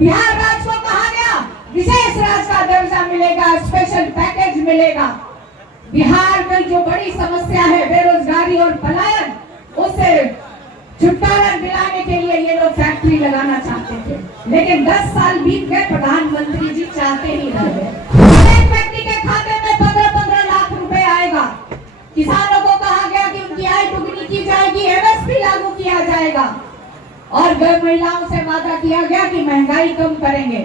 बिहार राज्य को कहा गया विशेष राज्य का दर्जा मिलेगा, स्पेशल पैकेज मिलेगा। बिहार में जो बड़ी समस्या है बेरोजगारी और पलायन, उससे छुटकारा दिलाने के लिए ये लोग फैक्ट्री लगाना चाहते थे, लेकिन 10 साल बीत गए, प्रधानमंत्री जी चाहते ही रह गए। एक व्यक्ति के खाते में 15-15 लाख रुपए आएगा। किसानों को कहा गया कि उनकी आय दुगनी की जाएगी, एमएसपी लागू किया जाएगा, और महिलाओं से वादा किया गया कि महंगाई कम करेंगे,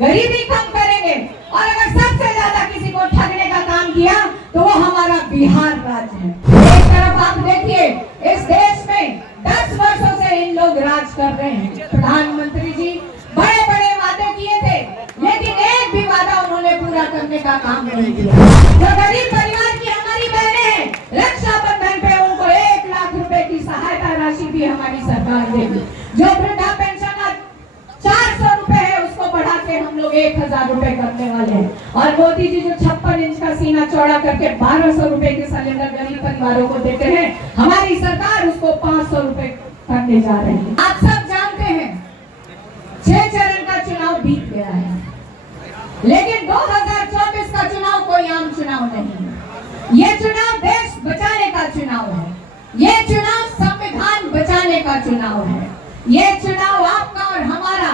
गरीबी कम करेंगे, और अगर सबसे ज्यादा किसी को ठगने का काम किया तो वो हमारा बिहार राज्य है। एक तरफ आप देखिए, इस देश में 10 वर्षों से इन लोग राज कर रहे हैं। प्रधानमंत्री जी बड़े बड़े वादे किए थे, लेकिन एक भी वादा उन्होंने पूरा करने का काम नहीं किया। जो गरीब परिवार की हमारी बहनें हैं, रक्षाबंधन पे उनको 1 लाख रुपए की सहायता राशि भी हमारी सरकार देगी। जो वृद्धा पेंशन 400 रुपए है, उसको बढ़ा के हम लोग 1000 रुपए करने वाले हैं। और मोदी जी जो 56 इंच का सीना चौड़ा करके 1200 रुपए के सिलेंडर गरीब परिवारों को देते हैं, हमारी सरकार उसको 500 रुपए करने जा रही है। आप सब जानते हैं 6 चरण का चुनाव बीत गया है, लेकिन 2024 का चुनाव कोई आम चुनाव नहीं है। ये चुनाव देश बचाने का चुनाव है, ये चुनाव संविधान बचाने का चुनाव है, ये चुनाव आपका और हमारा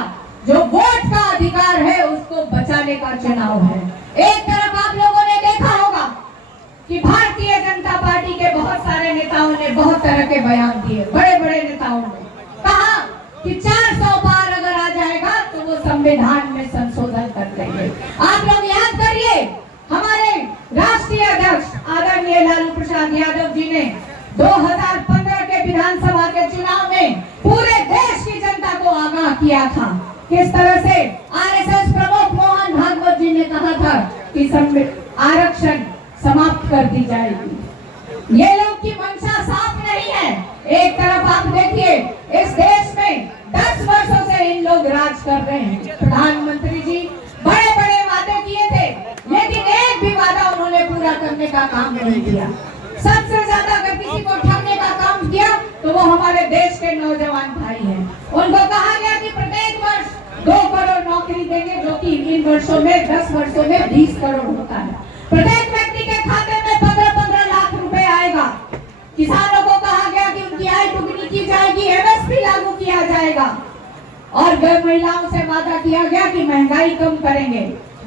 जो वोट का अधिकार है उसको बचाने का चुनाव है। एक तरफ आप लोगों ने देखा होगा कि भारतीय जनता पार्टी के बहुत सारे नेताओं ने बहुत तरह के बयान दिए। बड़े बड़े नेताओं ने कहा कि 400 पार अगर आ जाएगा तो वो संविधान में संशोधन कर देंगे। आप लोग याद करिए, हमारे राष्ट्रीय अध्यक्ष आदरणीय लालू प्रसाद यादव जी ने 2015 के विधानसभा के चुनाव में पूरे देश की जनता को आगाह किया था। किस तरह से आरएसएस प्रमुख मोहन भागवत जी ने कहा था कि आरक्षण समाप्त कर दी जाएगी। ये लोग की मंशा साफ नहीं है। एक तरफ आप देखिए, इस देश में 10 वर्षों से इन लोग राज कर रहे हैं। प्रधानमंत्री जी बड़े बड़े वादे किए थे, लेकिन एक भी वादा उन्होंने पूरा करने का काम नहीं किया। सबसे ज्यादा अगर किसी को ठगने का काम किया तो वो हमारे देश के नौजवान भाई हैं। उनको कहा गया कि प्रत्येक वर्ष 2 करोड़ नौकरी देंगे, जो कि इन वर्षों में 10 वर्षों में 20 करोड़ होता है। प्रत्येक व्यक्ति के खाते में 15-15 लाख रुपए आएगा। किसानों को कहा गया कि उनकी आय दुगनी की जाएगी, एमएसपी लागू किया जाएगा, और महिलाओं से वादा किया गया कि महंगाई कम करेंगे,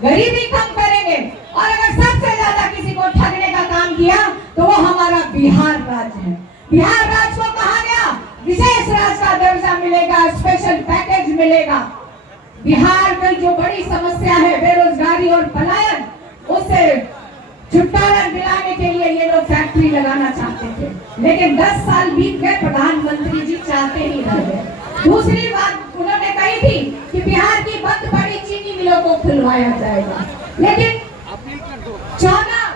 गरीबी कम करेंगे, और अगर सबसे ज्यादा किसी को ठगने का काम किया तो वो हमारा बिहार राज्य है। बिहार राज्य को कहा गया विशेष राज्य का दर्जा मिलेगा, स्पेशल पैकेज मिलेगा। बिहार में जो बड़ी समस्या है बेरोजगारी और पलायन, उससे छुटकारा दिलाने के लिए ये लोग फैक्ट्री लगाना चाहते थे, लेकिन 10 साल बीत गए, प्रधानमंत्री जी चाहते ही रह गए। दूसरी बात उन्होंने कही थी कि बिहार की बंद पड़ी चीनी मिलों को खुलवाया जाएगा, लेकिन 40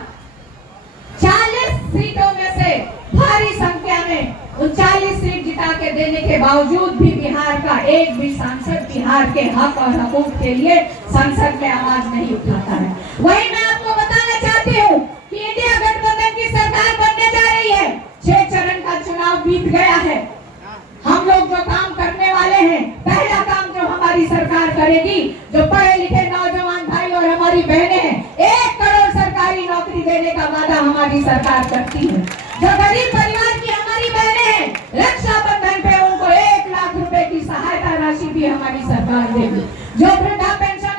सीटों में से भारी संख्या में 39 सीट जिता के देने के बावजूद भी बिहार का एक भी सांसद बिहार के हक और हकूक के लिए संसद में आवाज नहीं उठाता है। वही मैं आपको बताना चाहती हूँ कि इंडिया गठबंधन की सरकार बनने जा रही है। 6 चरण का चुनाव बीत गया है। हम लोग जो काम करने वाले हैं, पहला काम जो हमारी सरकार करेगी, जो पढ़े लिखे नौजवान भाई और हमारी बहनें हैं, 1 करोड़ सरकारी नौकरी देने का वादा हमारी सरकार करती है। जो गरीब परिवार की हमारी बहनें हैं, रक्षाबंधन पे उनको 1 लाख रुपए की सहायता राशि भी हमारी सरकार देगी। जो वृद्धा पेंशन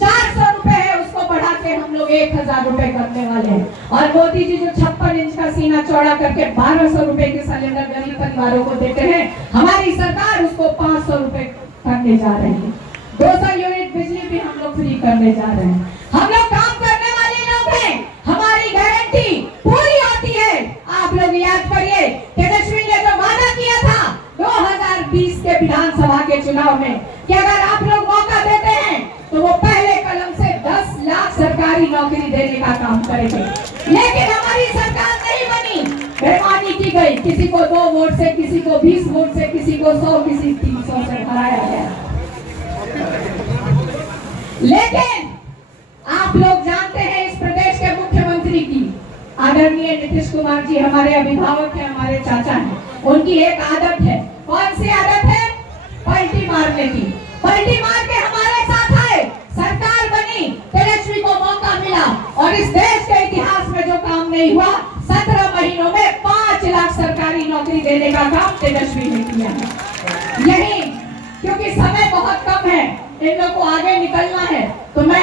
400 रुपए है, उसको बढ़ा के हम लोग 1000 रुपए करने वाले हैं। और मोदी जी जो 56 इंच का सीना चौड़ा करके 1200 रुपए के सिलेंडर गरीब परिवारों को देते हैं, हमारी सरकार उसको 500 रुपए करने जा रही है। 200 यूनिट बिजली भी हम लोग फ्री करने जा रहे हैं। हम लोग काम करने वाले लोग हैं, हमारी गारंटी पूरी होती है। आप लोग याद करिए, तेजस्वी ने जो वादा किया था 2020 के विधानसभा के चुनाव में कि अगर आप लोग मौका देते हैं तो वो पहले कलम से 10 लाख सरकारी नौकरी देने का काम करेंगे, लेकिन हमारी सरकार नहीं बनी, बेईमानी की गई। किसी को 2 वोट से, किसी को 20 वोट से, किसी को 100, किसी 300 से हराया गया। लेकिन आप लोग जानते हैं, इस प्रदेश के मुख्यमंत्री की आदरणीय नीतीश कुमार जी हमारे अभिभावक हैं, हमारे चाचा हैं। उनकी एक आदत है। कौन सी आदत है? पलटी मारने की। पलटी मार के और इस देश के इतिहास में जो काम नहीं हुआ, 17 महीनों में 5 लाख सरकारी नौकरी देने का काम तेजस्वी ने किया है। यही क्योंकि समय बहुत कम है, इन लोग को आगे निकलना है, तो मैं